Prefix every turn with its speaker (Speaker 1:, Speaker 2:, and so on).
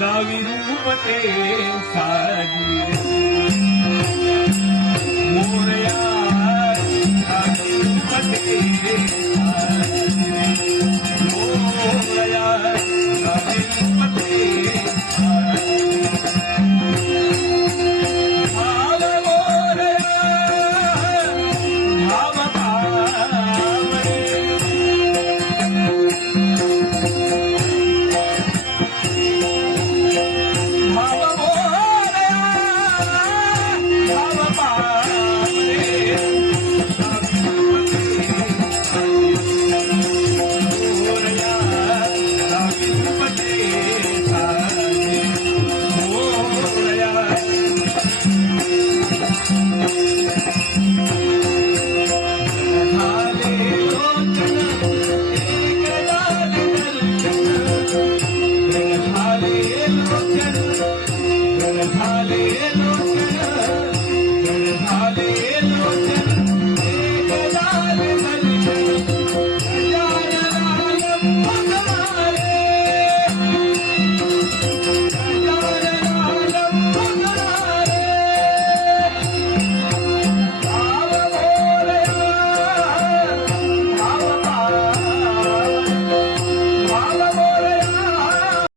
Speaker 1: सदा विरूप ते मोरया रूप ते मोरया रूप